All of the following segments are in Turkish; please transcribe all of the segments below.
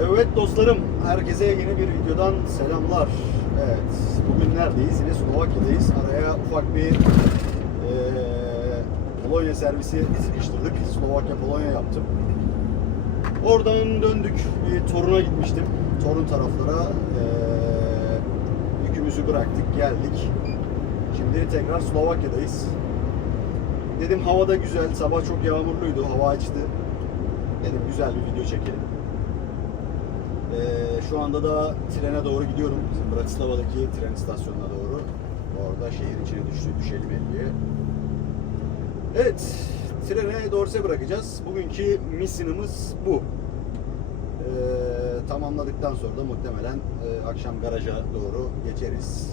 Evet dostlarım, herkese yeni bir videodan selamlar. Evet, bugün neredeyiz? Yine Slovakya'dayız. Araya ufak bir eee Polonya servisi sıkıştırdık. Slovakya Polonya yaptım. Oradan döndük. Bir Torun'a gitmiştim. Torun taraflara eee yükümüzü bıraktık, geldik. Şimdi tekrar Slovakya'dayız. Dedim havada güzel, sabah çok yağmurluydu, hava açtı. Dedim güzel bir video çekelim. Ee, şu anda da trene doğru gidiyorum. Bratislava'daki tren istasyonuna doğru. Orada şehir içine düştü, düşelim diye. Evet, trene Dorse bırakacağız. Bugünkü misyonumuz bu. Ee, tamamladıktan sonra da muhtemelen e, akşam garaja doğru geçeriz.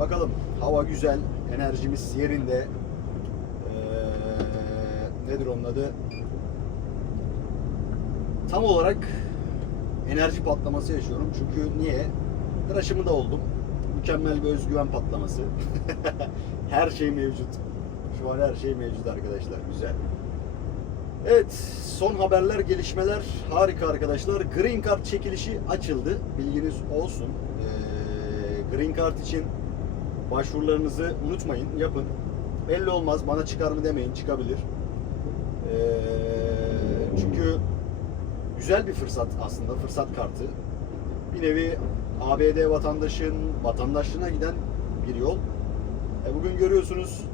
Bakalım, hava güzel, enerjimiz yerinde. Ee, nedir onun adı? Tam olarak enerji patlaması yaşıyorum. Çünkü niye? Tıraşımı da oldum. Mükemmel bir özgüven patlaması. her şey mevcut. Şu an her şey mevcut arkadaşlar. Güzel. Evet, son haberler, gelişmeler harika arkadaşlar. Green Card çekilişi açıldı. Bilginiz olsun. Ee, Green Card için başvurularınızı unutmayın, yapın. Belli olmaz, bana çıkar mı demeyin, çıkabilir. Ee, güzel bir fırsat aslında, fırsat kartı. Bir nevi ABD vatandaşın vatandaşlığına giden bir yol. E, bugün görüyorsunuz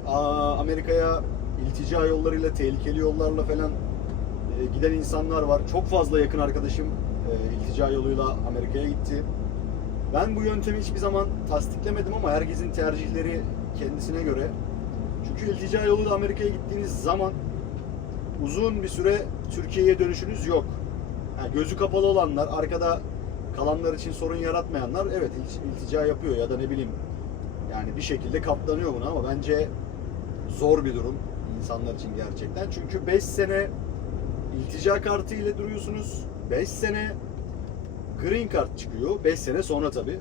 Amerika'ya iltica yollarıyla, tehlikeli yollarla falan e, giden insanlar var. Çok fazla yakın arkadaşım e, iltica yoluyla Amerika'ya gitti. Ben bu yöntemi hiçbir zaman tasdiklemedim ama herkesin tercihleri kendisine göre. Çünkü iltica yoluyla Amerika'ya gittiğiniz zaman uzun bir süre Türkiye'ye dönüşünüz yok. Ha, gözü kapalı olanlar, arkada kalanlar için sorun yaratmayanlar evet il- iltica yapıyor ya da ne bileyim yani bir şekilde katlanıyor buna ama bence zor bir durum insanlar için gerçekten. Çünkü 5 sene iltica kartı ile duruyorsunuz. 5 sene green card çıkıyor. 5 sene sonra tabi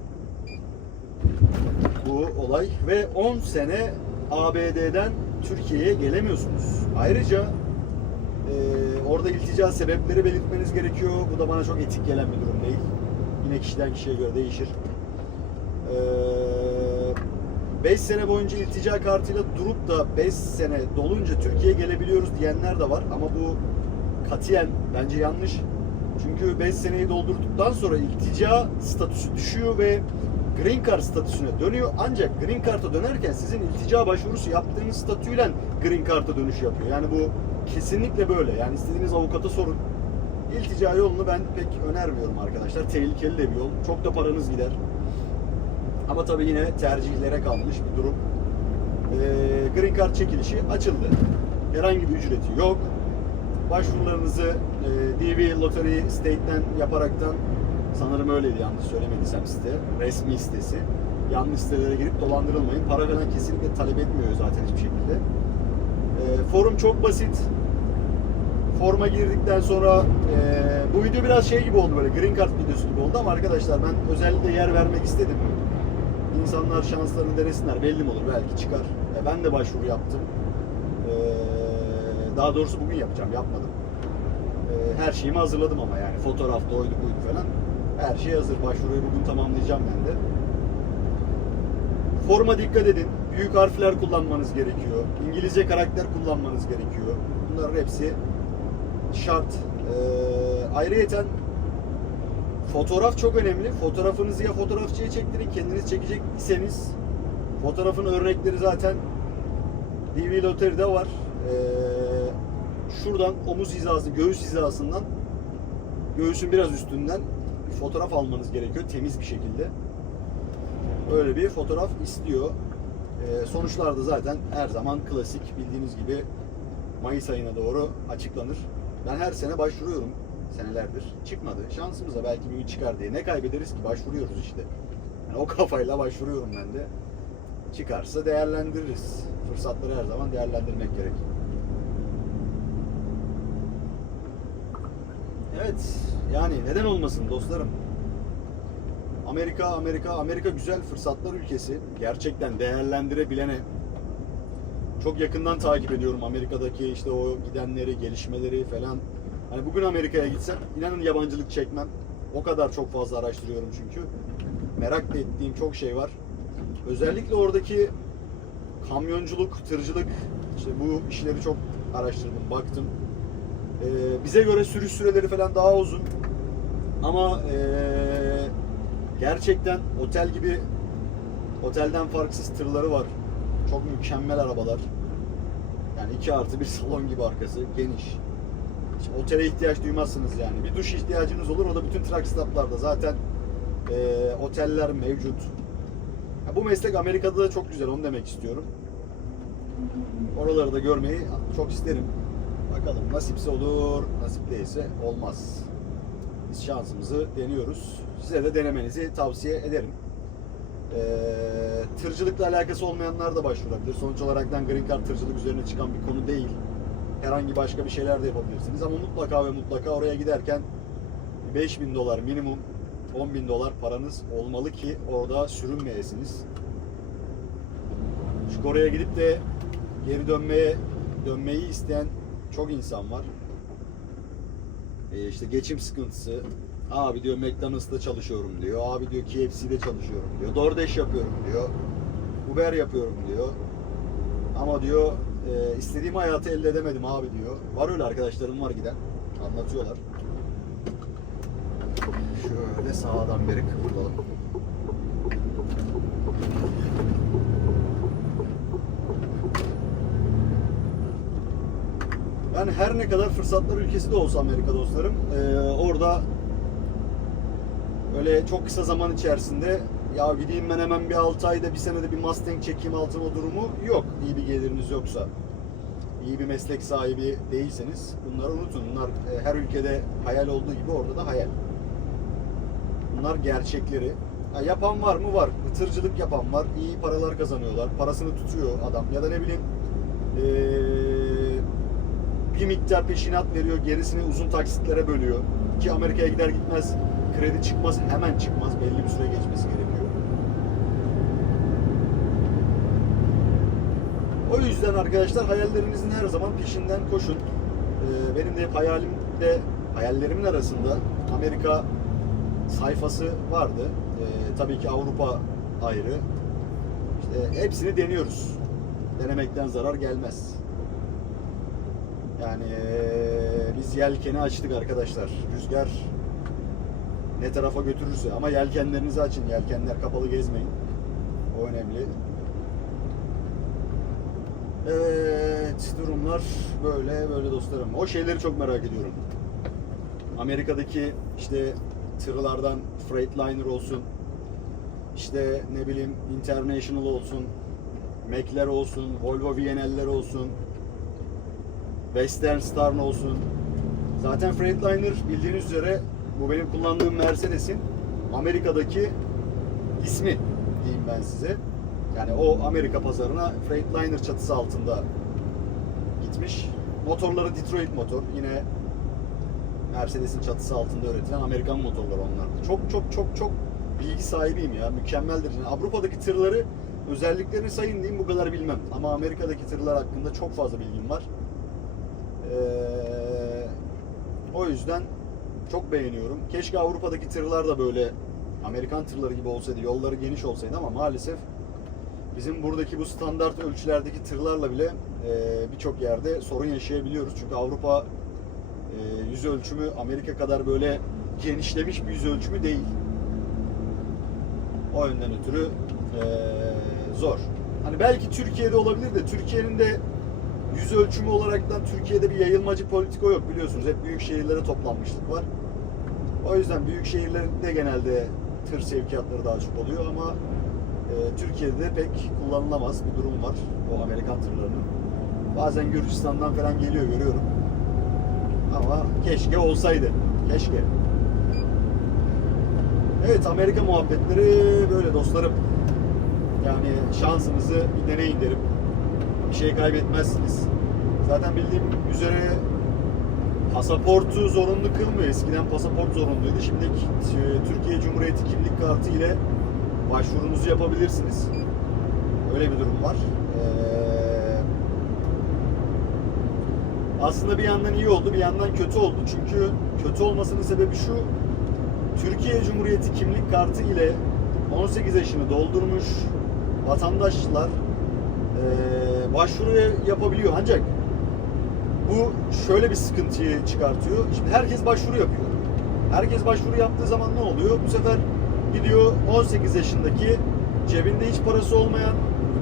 bu olay ve 10 sene ABD'den Türkiye'ye gelemiyorsunuz. Ayrıca orada iltica sebepleri belirtmeniz gerekiyor. Bu da bana çok etik gelen bir durum değil. Yine kişiden kişiye göre değişir. 5 sene boyunca iltica kartıyla durup da 5 sene dolunca Türkiye'ye gelebiliyoruz diyenler de var. Ama bu katiyen bence yanlış. Çünkü 5 seneyi doldurduktan sonra iltica statüsü düşüyor ve Green Card statüsüne dönüyor. Ancak Green Card'a dönerken sizin iltica başvurusu yaptığınız statüyle Green Card'a dönüş yapıyor. Yani bu kesinlikle böyle. Yani istediğiniz avukata sorun. İltica yolunu ben pek önermiyorum arkadaşlar. Tehlikeli de bir yol. Çok da paranız gider. Ama tabii yine tercihlere kalmış bir durum. Ee, Green Card çekilişi açıldı. Herhangi bir ücreti yok. Başvurularınızı e, DV Lottery State'den yaparaktan sanırım öyleydi yanlış söylemediysem site. Resmi sitesi. Yanlış sitelere girip dolandırılmayın. Para falan kesinlikle talep etmiyor zaten hiçbir şekilde. E, forum çok basit. Forma girdikten sonra e, bu video biraz şey gibi oldu böyle Green Card videosu gibi oldu ama arkadaşlar ben özellikle yer vermek istedim. İnsanlar şanslarını denesinler. Belli mi olur? Belki çıkar. E, ben de başvuru yaptım. E, daha doğrusu bugün yapacağım. Yapmadım. E, her şeyimi hazırladım ama yani. Fotoğrafta oydu buydu falan. Her şey hazır. Başvuruyu bugün tamamlayacağım ben de. Forma dikkat edin. Büyük harfler kullanmanız gerekiyor. İngilizce karakter kullanmanız gerekiyor. Bunların hepsi şart. Ee, ayrıyeten fotoğraf çok önemli. Fotoğrafınızı ya fotoğrafçıya çektirin, kendiniz çekecekseniz fotoğrafın örnekleri zaten DV Lottery'de var. Ee, şuradan omuz hizası, göğüs hizasından göğüsün biraz üstünden fotoğraf almanız gerekiyor temiz bir şekilde. Böyle bir fotoğraf istiyor. Ee, sonuçlar da zaten her zaman klasik bildiğiniz gibi Mayıs ayına doğru açıklanır. Ben her sene başvuruyorum senelerdir. Çıkmadı. Şansımıza belki bir gün çıkar diye. Ne kaybederiz ki? Başvuruyoruz işte. Yani o kafayla başvuruyorum ben de. Çıkarsa değerlendiririz. Fırsatları her zaman değerlendirmek gerek. Evet. Yani neden olmasın dostlarım? Amerika, Amerika, Amerika güzel fırsatlar ülkesi. Gerçekten değerlendirebilene çok yakından takip ediyorum Amerika'daki işte o gidenleri, gelişmeleri falan. Hani bugün Amerika'ya gitsem inanın yabancılık çekmem. O kadar çok fazla araştırıyorum çünkü. Merak ettiğim çok şey var. Özellikle oradaki kamyonculuk, tırcılık işte bu işleri çok araştırdım, baktım. Ee, bize göre sürüş süreleri falan daha uzun. Ama ee, gerçekten otel gibi otelden farksız tırları var. Çok mükemmel arabalar. Yani 2 artı bir salon gibi arkası geniş. Hiç otele ihtiyaç duymazsınız yani. Bir duş ihtiyacınız olur o da bütün truck stoplarda zaten ee, oteller mevcut. Ya bu meslek Amerika'da da çok güzel onu demek istiyorum. Oraları da görmeyi çok isterim. Bakalım nasipse olur, nasip değilse olmaz. Biz şansımızı deniyoruz. Size de denemenizi tavsiye ederim. Ee, tırcılıkla alakası olmayanlar da başvurabilir. Sonuç olaraktan Green Card tırcılık üzerine çıkan bir konu değil. Herhangi başka bir şeyler de yapabilirsiniz ama mutlaka ve mutlaka oraya giderken 5000 dolar minimum 10 bin dolar paranız olmalı ki orada sürünmeyesiniz. Çünkü oraya gidip de geri dönmeye dönmeyi isteyen çok insan var. E işte geçim sıkıntısı. Abi diyor McDonald's'ta çalışıyorum diyor. Abi diyor KFC'de çalışıyorum diyor. DoorDash yapıyorum diyor. Uber yapıyorum diyor. Ama diyor e, istediğim hayatı elde edemedim abi diyor. Var öyle arkadaşlarım var giden. Anlatıyorlar. Şöyle sağdan beri kıvıralım. Ben her ne kadar fırsatlar ülkesi de olsa Amerika dostlarım, eee, orada öyle çok kısa zaman içerisinde ya gideyim ben hemen bir 6 ayda bir senede bir Mustang çekeyim altıma durumu yok. İyi bir geliriniz yoksa, iyi bir meslek sahibi değilseniz bunları unutun. Bunlar e, her ülkede hayal olduğu gibi orada da hayal. Bunlar gerçekleri. Ha, yapan var mı? Var. Tırcılık yapan var. İyi paralar kazanıyorlar. Parasını tutuyor adam. Ya da ne bileyim eee, bir miktar peşinat veriyor. Gerisini uzun taksitlere bölüyor. Ki Amerika'ya gider gitmez kredi çıkmaz. Hemen çıkmaz. Belli bir süre geçmesi gerekiyor. O yüzden arkadaşlar hayallerinizin her zaman peşinden koşun. Ee, benim de hep hayalimde, hayallerimin arasında Amerika sayfası vardı. Ee, tabii ki Avrupa ayrı. İşte hepsini deniyoruz. Denemekten zarar gelmez. Yani biz yelkeni açtık arkadaşlar. Rüzgar ne tarafa götürürse ama yelkenlerinizi açın. Yelkenler kapalı gezmeyin. O önemli. Evet, durumlar böyle böyle dostlarım. O şeyleri çok merak ediyorum. Amerika'daki işte tırlardan Freightliner olsun, işte ne bileyim International olsun, Mac'ler olsun, Volvo VNL'ler olsun, Western Star olsun. Zaten Freightliner bildiğiniz üzere bu benim kullandığım Mercedes'in Amerika'daki ismi diyeyim ben size. Yani o Amerika pazarına Freightliner çatısı altında gitmiş. Motorları Detroit motor. Yine Mercedes'in çatısı altında üretilen Amerikan motorları onlar. Çok çok çok çok bilgi sahibiyim ya. Mükemmeldir. Yani Avrupa'daki tırları özelliklerini sayın diyeyim bu kadar bilmem. Ama Amerika'daki tırlar hakkında çok fazla bilgim var. Ee, o yüzden çok beğeniyorum. Keşke Avrupa'daki tırlar da böyle Amerikan tırları gibi olsaydı, yolları geniş olsaydı ama maalesef bizim buradaki bu standart ölçülerdeki tırlarla bile e, birçok yerde sorun yaşayabiliyoruz. Çünkü Avrupa e, yüz ölçümü Amerika kadar böyle genişlemiş bir yüz ölçümü değil. O yönden ötürü e, zor. Hani belki Türkiye'de olabilir de Türkiye'nin de yüz ölçümü olaraktan Türkiye'de bir yayılmacı politika yok biliyorsunuz. Hep büyük şehirlere toplanmışlık var. O yüzden büyük şehirlerinde genelde tır sevkiyatları daha çok oluyor ama e, Türkiye'de pek kullanılamaz bir durum var o Amerikan tırlarının. Bazen Gürcistan'dan falan geliyor görüyorum. Ama keşke olsaydı. Keşke. Evet Amerika muhabbetleri böyle dostlarım. Yani şansınızı bir deneyin derim. Bir şey kaybetmezsiniz. Zaten bildiğim üzere pasaportu zorunlu kılmıyor. Eskiden pasaport zorunluydu. Şimdi e, Türkiye Cumhuriyeti kimlik kartı ile başvurunuzu yapabilirsiniz. Öyle bir durum var. Ee, aslında bir yandan iyi oldu, bir yandan kötü oldu. Çünkü kötü olmasının sebebi şu. Türkiye Cumhuriyeti kimlik kartı ile 18 yaşını doldurmuş vatandaşlar eee başvuru yapabiliyor. Ancak bu şöyle bir sıkıntıyı çıkartıyor. Şimdi herkes başvuru yapıyor. Herkes başvuru yaptığı zaman ne oluyor? Bu sefer gidiyor 18 yaşındaki cebinde hiç parası olmayan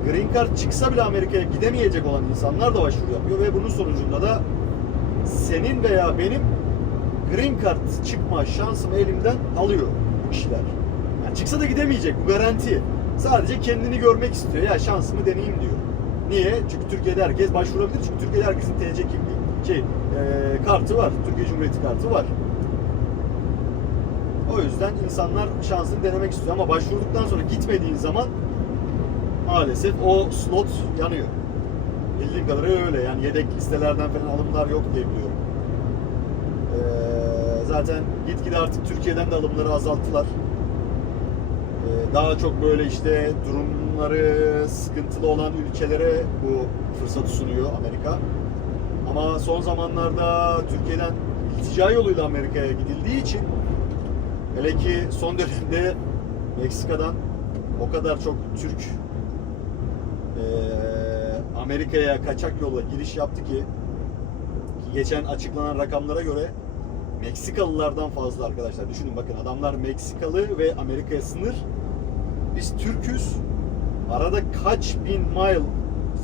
green card çıksa bile Amerika'ya gidemeyecek olan insanlar da başvuru yapıyor ve bunun sonucunda da senin veya benim green card çıkma şansımı elimden alıyor bu kişiler. Yani çıksa da gidemeyecek bu garanti. Sadece kendini görmek istiyor. Ya şansımı deneyeyim diyor. Niye? Çünkü Türkiye'de herkes başvurabilir. Çünkü Türkiye'de herkesin TC kimliği, şey, e, kartı var. Türkiye Cumhuriyeti kartı var. O yüzden insanlar şansını denemek istiyor ama başvurduktan sonra gitmediğin zaman maalesef o slot yanıyor. Bildiğim kadarıyla öyle yani yedek listelerden falan alımlar yok diye biliyorum. Ee, zaten gitgide artık Türkiye'den de alımları azalttılar. Ee, daha çok böyle işte durumları sıkıntılı olan ülkelere bu fırsatı sunuyor Amerika. Ama son zamanlarda Türkiye'den iltica yoluyla Amerika'ya gidildiği için hele ki son dönemde Meksika'dan o kadar çok Türk eee, Amerika'ya kaçak yolla giriş yaptı ki geçen açıklanan rakamlara göre Meksikalılardan fazla arkadaşlar. Düşünün bakın adamlar Meksikalı ve Amerika'ya sınır. Biz Türküz. Arada kaç bin mile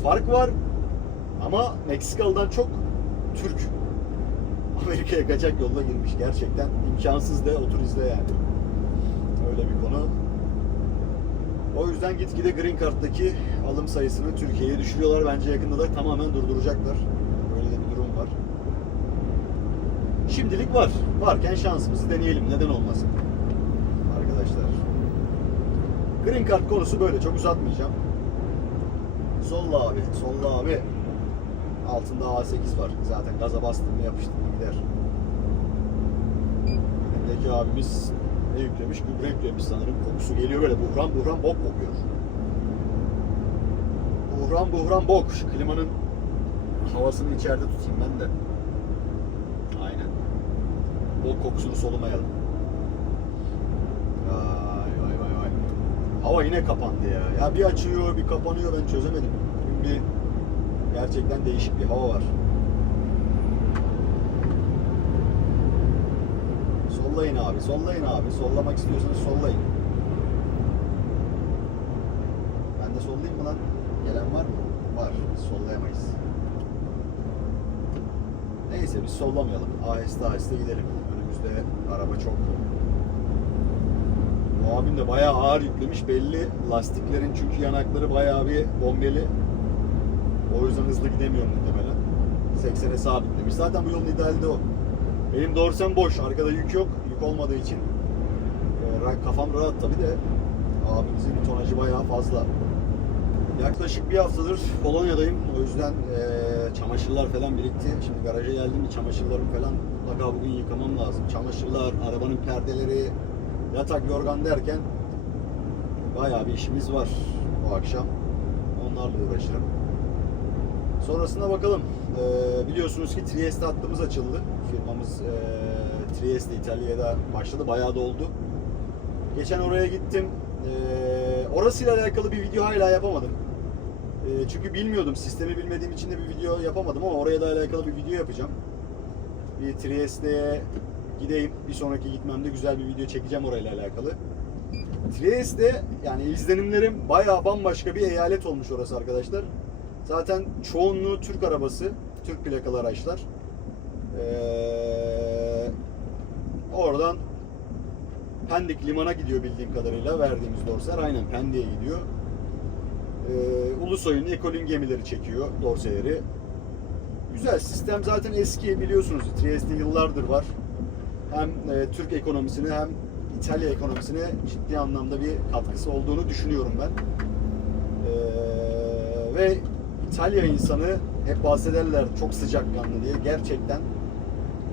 fark var. Ama Meksikalı'dan çok Türk Amerika'ya kaçak yolla girmiş. Gerçekten imkansız de otur izle yani. Öyle bir konu. O yüzden gitgide Green Card'daki alım sayısını Türkiye'ye düşürüyorlar. Bence yakında da tamamen durduracaklar. Öyle de bir durum var. Şimdilik var. Varken şansımızı deneyelim. Neden olmasın? Arkadaşlar. Green Card konusu böyle. Çok uzatmayacağım. Solla abi. Solla abi. Altında A8 var. Zaten gaza bastım mı yapıştım mı gider. Önündeki abimiz ne yüklemiş? Gübre yüklemiş sanırım. Kokusu geliyor böyle buhran buhran bok kokuyor. Buhran buhran bok. Şu klimanın havasını içeride tutayım ben de. Aynen. Bok kokusunu solumayalım. Hava yine kapandı ya. Ya bir açıyor bir kapanıyor ben çözemedim. Bugün bir gerçekten değişik bir hava var. Sollayın abi, sollayın abi. Sollamak istiyorsanız sollayın. Ben de sollayayım mı lan? Gelen var mı? Var. Biz sollayamayız. Neyse biz sollamayalım. Aheste aheste gidelim. Önümüzde araba çok. Abim de bayağı ağır yüklemiş belli. Lastiklerin çünkü yanakları bayağı bir bombeli. O yüzden hızlı gidemiyorum muhtemelen. 80'e sabitlemiş. Zaten bu yolun ideali de o. Benim dorsem boş. Arkada yük yok. Yük olmadığı için e, ra- kafam rahat tabi de abimizin tonajı bayağı fazla. Yaklaşık bir haftadır Polonya'dayım. O yüzden e, çamaşırlar falan birikti. Şimdi garaja geldim çamaşırlarım falan mutlaka bugün yıkamam lazım. Çamaşırlar, arabanın perdeleri, yatak, yorgan derken bayağı bir işimiz var bu akşam. Onlarla uğraşırım. Sonrasında bakalım. Ee, biliyorsunuz ki Trieste hattımız açıldı. Firmamız e, Trieste İtalya'da başladı. Bayağı da oldu. Geçen oraya gittim. Ee, orasıyla alakalı bir video hala yapamadım. Ee, çünkü bilmiyordum. Sistemi bilmediğim için de bir video yapamadım ama oraya da alakalı bir video yapacağım. Bir Trieste'ye gideyim. Bir sonraki gitmemde güzel bir video çekeceğim orayla alakalı. Trieste yani izlenimlerim bayağı bambaşka bir eyalet olmuş orası arkadaşlar. Zaten çoğunluğu Türk arabası, Türk plakalı araçlar. Ee, oradan Pendik limana gidiyor bildiğim kadarıyla verdiğimiz dorseler aynen Pendik'e gidiyor. Ee, Ulusoy'un, Ekol'ün gemileri çekiyor dorseleri. Güzel sistem zaten eski biliyorsunuz. Trieste yıllardır var. Hem e, Türk ekonomisine hem İtalya ekonomisine ciddi anlamda bir katkısı olduğunu düşünüyorum ben. Ee, ve İtalya insanı hep bahsederler çok sıcakkanlı diye. Gerçekten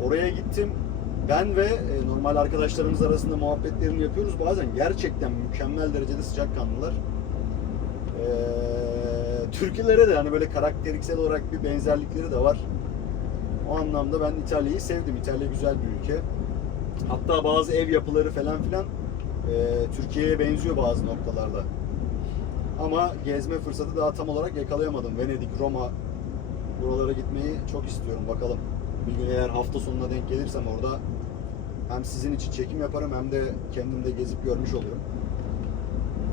oraya gittim. Ben ve e, normal arkadaşlarımız arasında muhabbetlerini yapıyoruz. Bazen gerçekten mükemmel derecede sıcakkanlılar. Ee, Türkülere de hani böyle karakteriksel olarak bir benzerlikleri de var. O anlamda ben İtalya'yı sevdim. İtalya güzel bir ülke. Hatta bazı ev yapıları falan filan e, Türkiye'ye benziyor bazı noktalarda. Ama gezme fırsatı daha tam olarak yakalayamadım. Venedik, Roma buralara gitmeyi çok istiyorum. Bakalım. Bir gün eğer hafta sonuna denk gelirsem orada hem sizin için çekim yaparım hem de kendim de gezip görmüş olurum.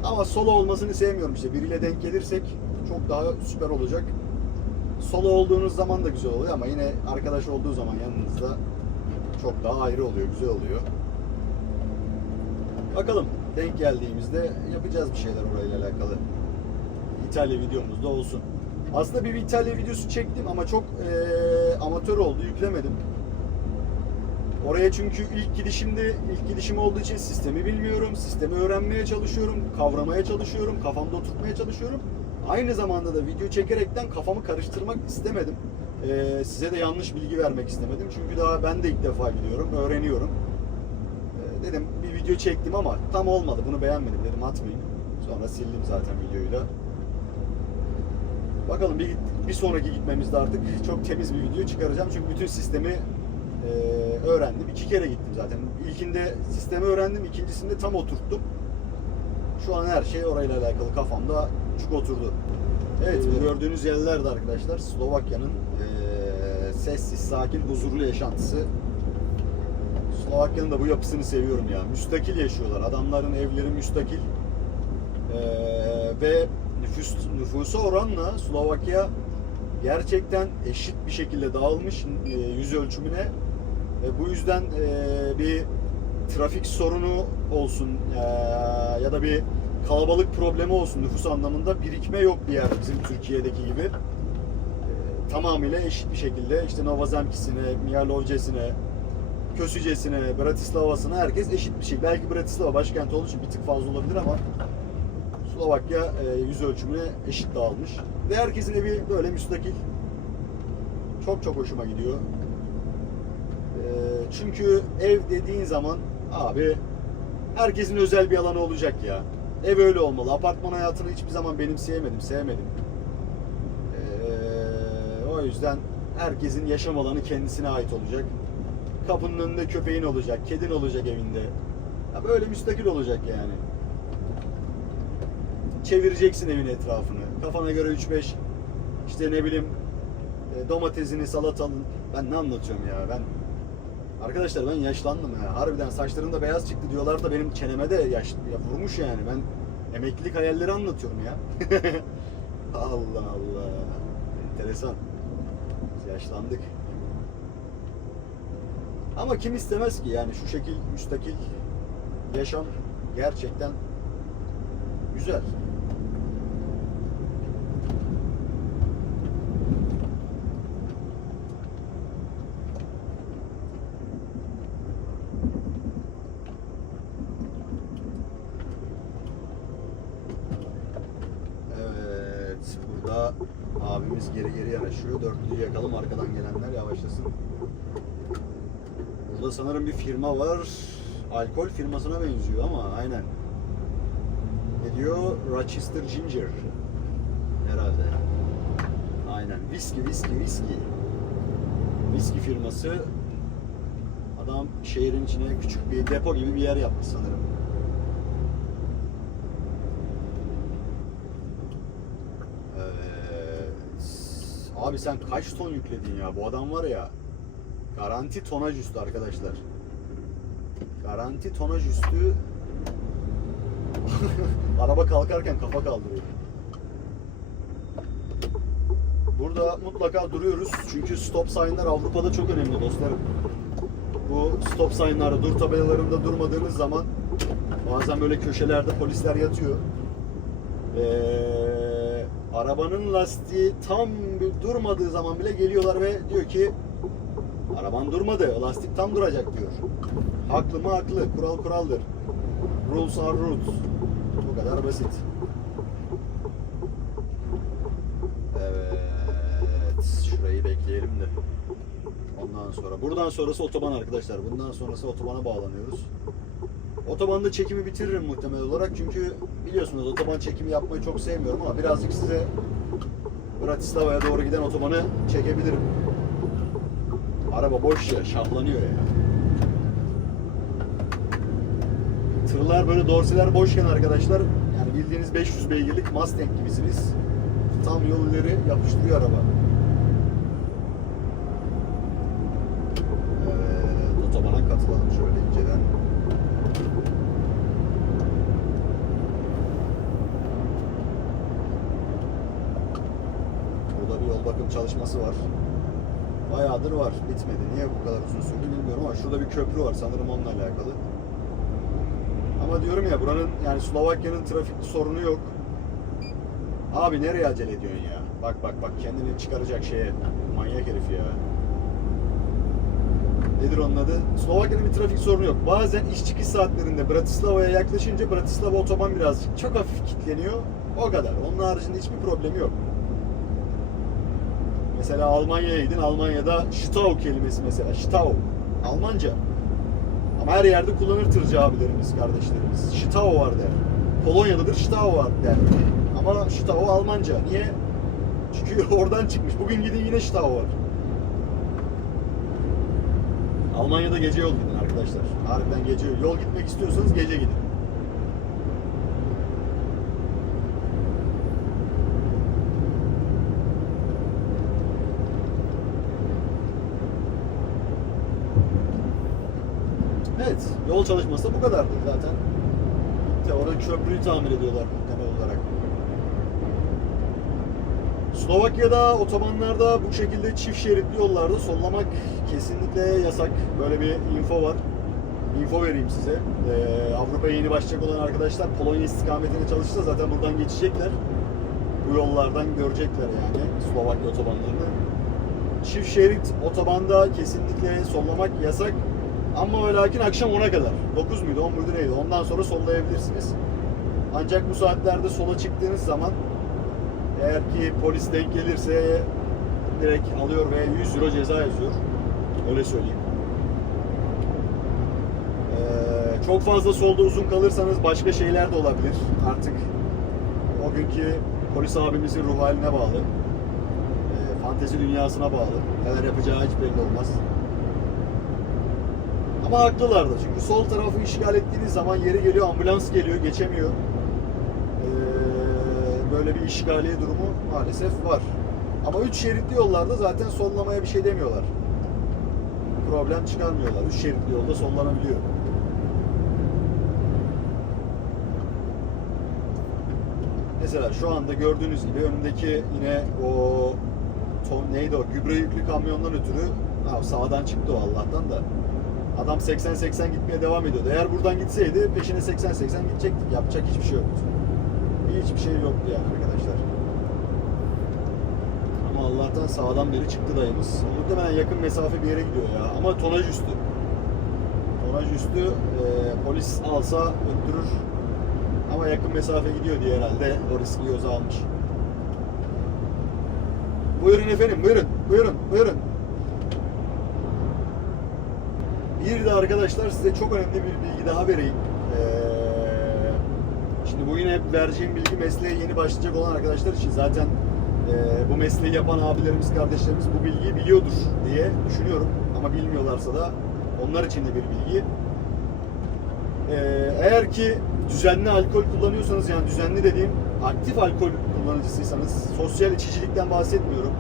Ama solo olmasını sevmiyorum işte. Biriyle denk gelirsek çok daha süper olacak. Solo olduğunuz zaman da güzel oluyor ama yine arkadaş olduğu zaman yanınızda çok daha ayrı oluyor, güzel oluyor. Bakalım denk geldiğimizde yapacağız bir şeyler orayla alakalı. İtalya videomuz da olsun. Aslında bir İtalya videosu çektim ama çok eee, amatör oldu, yüklemedim. Oraya çünkü ilk gidişimde, ilk gidişim olduğu için sistemi bilmiyorum. Sistemi öğrenmeye çalışıyorum, kavramaya çalışıyorum, kafamda oturtmaya çalışıyorum. Aynı zamanda da video çekerekten kafamı karıştırmak istemedim. Ee, size de yanlış bilgi vermek istemedim. Çünkü daha ben de ilk defa gidiyorum, öğreniyorum. Ee, dedim bir video çektim ama tam olmadı, bunu beğenmedim dedim atmayayım. Sonra sildim zaten videoyu da. Bakalım bir, bir sonraki gitmemizde artık çok temiz bir video çıkaracağım. Çünkü bütün sistemi e, öğrendim. İki kere gittim zaten. İlkinde sistemi öğrendim, ikincisinde tam oturttum. Şu an her şey orayla alakalı kafamda çok oturdu. Evet, gördüğünüz yerler de arkadaşlar Slovakya'nın e, sessiz, sakin, huzurlu yaşantısı. Slovakya'nın da bu yapısını seviyorum ya. Müstakil yaşıyorlar. Adamların evleri müstakil. E, ve nüfus nüfusa oranla Slovakya gerçekten eşit bir şekilde dağılmış e, yüz ölçümüne ve bu yüzden e, bir trafik sorunu olsun e, ya da bir kalabalık problemi olsun nüfus anlamında birikme yok bir yer bizim Türkiye'deki gibi. E, tamamıyla eşit bir şekilde işte Novozemkisine, Miyalovcesine, Kösücesine, Bratislava'sına herkes eşit bir şey. Belki Bratislava başkent olduğu için bir tık fazla olabilir ama Slovakya e, yüz ölçümüne eşit dağılmış. Ve herkesin evi böyle müstakil. Çok çok hoşuma gidiyor. E, çünkü ev dediğin zaman abi herkesin özel bir alanı olacak ya. Ev öyle olmalı. Apartman hayatını hiçbir zaman benimseyemedim, sevmedim. E, o yüzden herkesin yaşam alanı kendisine ait olacak. Kapının önünde köpeğin olacak, kedin olacak evinde. Ya böyle müstakil olacak yani çevireceksin evin etrafını. Kafana göre 3-5 işte ne bileyim e, domatesini, salatalın. Ben ne anlatıyorum ya? Ben Arkadaşlar ben yaşlandım ya. Harbiden saçlarım da beyaz çıktı diyorlar da benim çeneme de yaş ya vurmuş yani. Ben emeklilik hayalleri anlatıyorum ya. Allah Allah. Enteresan. Biz yaşlandık. Ama kim istemez ki yani şu şekil müstakil yaşam gerçekten güzel. Evet, burada abimiz yanaşıyor. Dörtlüyü yakalım, arkadan gelenler yavaşlasın. Burada sanırım bir firma var. Alkol firmasına benziyor ama aynen. Ne diyor? Rochester Ginger. Herhalde. Aynen. Viski, viski, viski. Viski firması. Adam şehrin içine küçük bir depo gibi bir yer yapmış sanırım. Evet. Abi sen kaç ton yükledin ya? Bu adam var ya. Garanti tonaj üstü arkadaşlar. Garanti tonaj üstü. Araba kalkarken kafa kaldırıyor. Burada mutlaka duruyoruz. Çünkü stop sign'lar Avrupa'da çok önemli dostlarım. Bu stop sign'larda, dur tabelalarında durmadığınız zaman bazen böyle köşelerde polisler yatıyor. Ee, arabanın lastiği tam durmadığı zaman bile geliyorlar ve diyor ki araban durmadı, lastik tam duracak diyor. Haklı mı haklı, kural kuraldır. Rules are rules. Bu kadar basit. Evet, şurayı bekleyelim de. Ondan sonra, buradan sonrası otoban arkadaşlar. Bundan sonrası otobana bağlanıyoruz. Otobanda çekimi bitiririm muhtemel olarak çünkü biliyorsunuz otoban çekimi yapmayı çok sevmiyorum ama birazcık size Bratislava'ya doğru giden otobanı çekebilirim. Araba boş ya, şahlanıyor ya. Tırlar böyle dorseler boşken arkadaşlar yani bildiğiniz 500 beygirlik Mustang gibisiniz. Tam yol ileri yapıştırıyor araba. Evet, otobana katılalım şöyle inceden. Burada bir yol bakım çalışması var. Bayağıdır var. Bitmedi. Niye bu kadar uzun sürdü bilmiyorum ama şurada bir köprü var sanırım onunla alakalı. Ama diyorum ya buranın yani Slovakya'nın trafik sorunu yok. Abi nereye acele ediyorsun ya? Bak bak bak kendini çıkaracak şeye. Manyak herif ya. Nedir onun adı? Slovakya'nın bir trafik sorunu yok. Bazen iş çıkış saatlerinde Bratislava'ya yaklaşınca Bratislava otoban birazcık çok hafif kilitleniyor. O kadar. Onun haricinde hiçbir problemi yok. Mesela Almanya'ya gidin. Almanya'da Stau kelimesi mesela. Stau. Almanca. Ama her yerde kullanır tırcı abilerimiz, kardeşlerimiz. Stau var der. Polonya'dadır Stau var der. Ama Stau Almanca. Niye? Çünkü oradan çıkmış. Bugün gidin yine Stau var. Almanya'da gece yol gidin arkadaşlar. Harbiden gece yol. Gitmek istiyorsanız gece gidin. Evet, yol çalışması da bu kadardı zaten. Bitti. Orada köprüyü tamir ediyorlar muhtemel olarak. Slovakya'da otobanlarda bu şekilde çift şeritli yollarda sollamak kesinlikle yasak. Böyle bir info var. Info vereyim size. Ee, Avrupa'ya yeni başlayacak olan arkadaşlar Polonya istikametine çalışsa zaten buradan geçecekler. Bu yollardan görecekler yani Slovakya otobanlarını. Çift şerit otobanda kesinlikle sollamak yasak. Ama ve lakin akşam 10'a kadar. 9 muydu 10 muydu neydi? Ondan sonra sollayabilirsiniz. Ancak bu saatlerde sola çıktığınız zaman eğer ki polis denk gelirse direkt alıyor ve 100 euro ceza yazıyor. Öyle söyleyeyim. Ee, çok fazla solda uzun kalırsanız başka şeyler de olabilir. Artık o günkü polis abimizin ruh haline bağlı. Ee, fantezi dünyasına bağlı. Neler yapacağı hiç belli olmaz. Ama haklılardı çünkü sol tarafı işgal ettiğiniz zaman yeri geliyor ambulans geliyor geçemiyor. Ee, böyle bir işgaliye durumu maalesef var. Ama üç şeritli yollarda zaten sollamaya bir şey demiyorlar. Problem çıkarmıyorlar. Üç şeritli yolda sollanabiliyor. Mesela şu anda gördüğünüz gibi önündeki yine o ton neydi o gübre yüklü kamyondan ötürü ha, sağdan çıktı o Allah'tan da. Adam 80-80 gitmeye devam ediyordu. Eğer buradan gitseydi peşine 80-80 gidecektik. Yapacak hiçbir şey yoktu. Hiçbir şey yoktu yani arkadaşlar. Ama Allah'tan sağdan beri çıktı dayımız. Muhtemelen yakın mesafe bir yere gidiyor ya. Ama tonaj üstü. Tonaj üstü e, polis alsa öttürür. Ama yakın mesafe gidiyor diye herhalde o riski göze almış. Buyurun efendim buyurun buyurun buyurun. Bir de arkadaşlar size çok önemli bir bilgi daha vereyim. Ee, şimdi bu yine vereceğim bilgi mesleğe yeni başlayacak olan arkadaşlar için zaten e, bu mesleği yapan abilerimiz, kardeşlerimiz bu bilgiyi biliyordur diye düşünüyorum. Ama bilmiyorlarsa da onlar için de bir bilgi. Ee, eğer ki düzenli alkol kullanıyorsanız yani düzenli dediğim aktif alkol kullanıcısıysanız sosyal içicilikten bahsetmiyorum.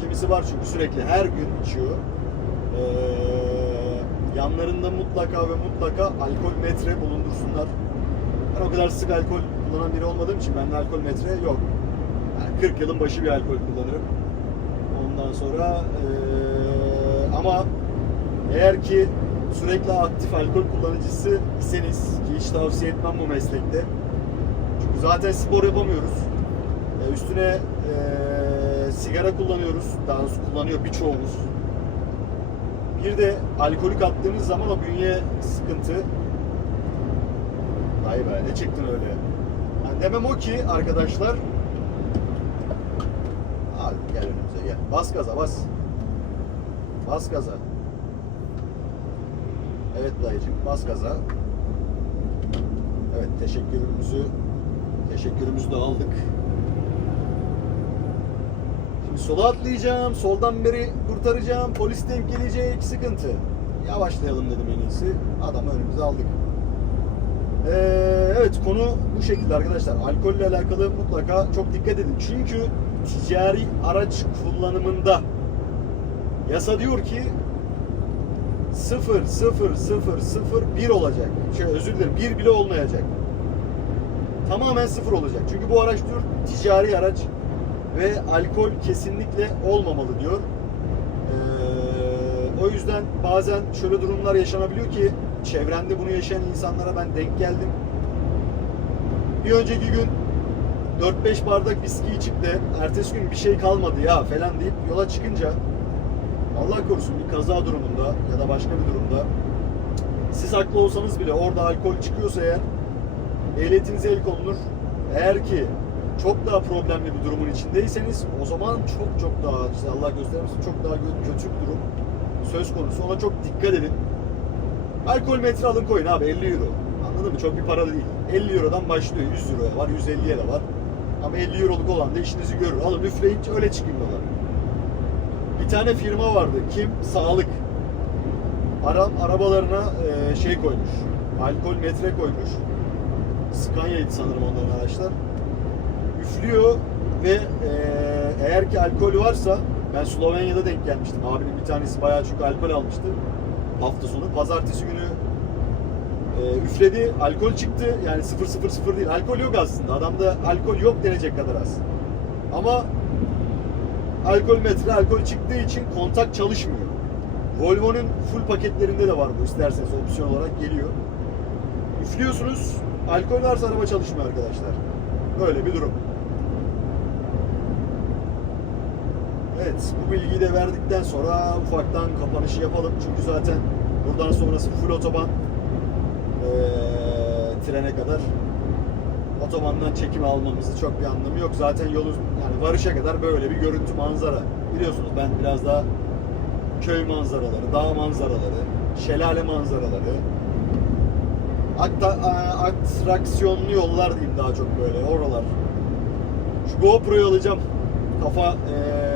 Kimisi var çünkü sürekli her gün içiyor. Ee, yanlarında mutlaka ve mutlaka alkol metre bulundursunlar. Ben o kadar sık alkol kullanan biri olmadığım için bende alkol metre yok. Yani 40 yılın başı bir alkol kullanırım. Ondan sonra eee, ama eğer ki sürekli aktif alkol kullanıcısı iseniz ki hiç tavsiye etmem bu meslekte. Çünkü zaten spor yapamıyoruz. E, üstüne eee, sigara kullanıyoruz. Daha doğrusu kullanıyor birçoğumuz. Bir de alkolü kattığınız zaman o bünye sıkıntı. Vay be ne çıktın öyle. Yani demem o ki arkadaşlar. Hadi gel önümüze gel. Bas gaza bas. Bas gaza. Evet dayıcım bas gaza. Evet teşekkürümüzü teşekkürümüzü de aldık. Sola atlayacağım, soldan beri kurtaracağım, polis denk gelecek, sıkıntı. Yavaşlayalım dedim en iyisi. Adamı önümüze aldık. Ee, evet konu bu şekilde arkadaşlar. Alkolle alakalı mutlaka çok dikkat edin. Çünkü ticari araç kullanımında yasa diyor ki 0 0 0 0 1 olacak. Şey özür dilerim 1 bile olmayacak. Tamamen sıfır olacak. Çünkü bu araç diyor ticari araç ve alkol kesinlikle olmamalı diyor. Ee, o yüzden bazen şöyle durumlar yaşanabiliyor ki çevrende bunu yaşayan insanlara ben denk geldim. Bir önceki gün 4-5 bardak viski içip de ertesi gün bir şey kalmadı ya falan deyip yola çıkınca Allah korusun bir kaza durumunda ya da başka bir durumda siz haklı olsanız bile orada alkol çıkıyorsa eğer ehliyetinize el konulur. Eğer ki çok daha problemli bir durumun içindeyseniz o zaman çok çok daha işte Allah göstermesin çok daha kö- kötü bir durum söz konusu. Ona çok dikkat edin. Alkol metre alın koyun abi 50 euro. Anladın mı? Çok bir para değil. 50 eurodan başlıyor. 100 euroya var, 150'ye de var. Ama 50 euroluk olan da işinizi görür. Alın üfleyin öyle çıkın yola. Bir tane firma vardı. Kim? Sağlık. Ara, arabalarına e, şey koymuş. Alkol metre koymuş. Scania'ydı sanırım onların araçlar. Üflüyor ve e, eğer ki alkol varsa ben Slovenya'da denk gelmiştim. Abinin bir tanesi bayağı çok alkol almıştı hafta sonu. Pazartesi günü e, üfledi, alkol çıktı. Yani 000 değil. Alkol yok aslında. Adamda alkol yok denecek kadar az. Ama alkol metre alkol çıktığı için kontak çalışmıyor. Volvo'nun full paketlerinde de var bu isterseniz opsiyon olarak geliyor. Üflüyorsunuz, alkol varsa araba çalışmıyor arkadaşlar. Böyle bir durum. Evet, bu bilgiyi de verdikten sonra ufaktan kapanışı yapalım. Çünkü zaten buradan sonrası full otoban eee, trene kadar otobandan çekim almamızın çok bir anlamı yok. Zaten yolun yani varışa kadar böyle bir görüntü manzara. Biliyorsunuz ben biraz daha köy manzaraları, dağ manzaraları, şelale manzaraları, hatta atraksiyonlu yollar diyeyim daha çok böyle oralar. Şu GoPro'yu alacağım. Kafa eee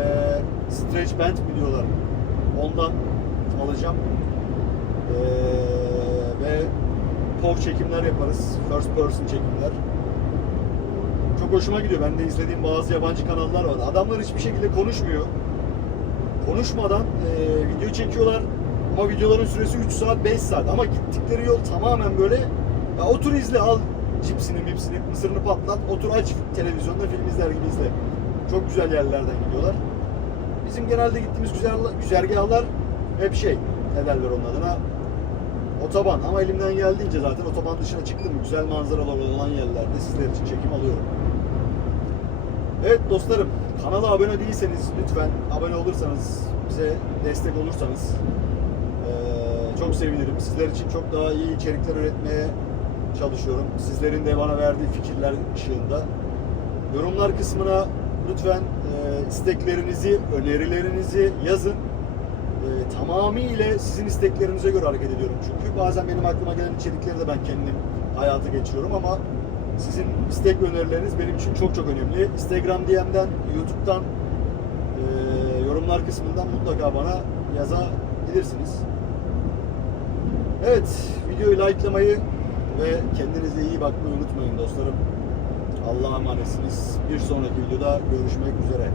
stretch band mi diyorlar. Ondan alacağım. Eee, ve POV çekimler yaparız. First person çekimler. Çok hoşuma gidiyor. Ben de izlediğim bazı yabancı kanallar var. Adamlar hiçbir şekilde konuşmuyor. Konuşmadan eee, video çekiyorlar. Ama videoların süresi 3 saat 5 saat. Ama gittikleri yol tamamen böyle ya otur izle al cipsini mipsini mısırını patlat otur aç televizyonda film izler gibi izle. Çok güzel yerlerden gidiyorlar. Bizim genelde gittiğimiz güzergahlar hep şey ne derler onun adına otoban ama elimden geldiğince zaten otoban dışına çıktım güzel manzaralar olan yerlerde sizler için çekim alıyorum. Evet dostlarım kanala abone değilseniz lütfen abone olursanız bize destek olursanız çok sevinirim. Sizler için çok daha iyi içerikler üretmeye çalışıyorum. Sizlerin de bana verdiği fikirler ışığında. Yorumlar kısmına lütfen isteklerinizi, önerilerinizi yazın. E, tamamıyla sizin isteklerinize göre hareket ediyorum çünkü. Bazen benim aklıma gelen içerikleri de ben kendim hayata geçiriyorum ama sizin istek ve önerileriniz benim için çok çok önemli. Instagram DM'den, YouTube'dan, e, yorumlar kısmından mutlaka bana yazabilirsiniz. Evet, videoyu likelamayı ve kendinize iyi bakmayı unutmayın dostlarım. Allah'a emanetsiniz. Bir sonraki videoda görüşmek üzere.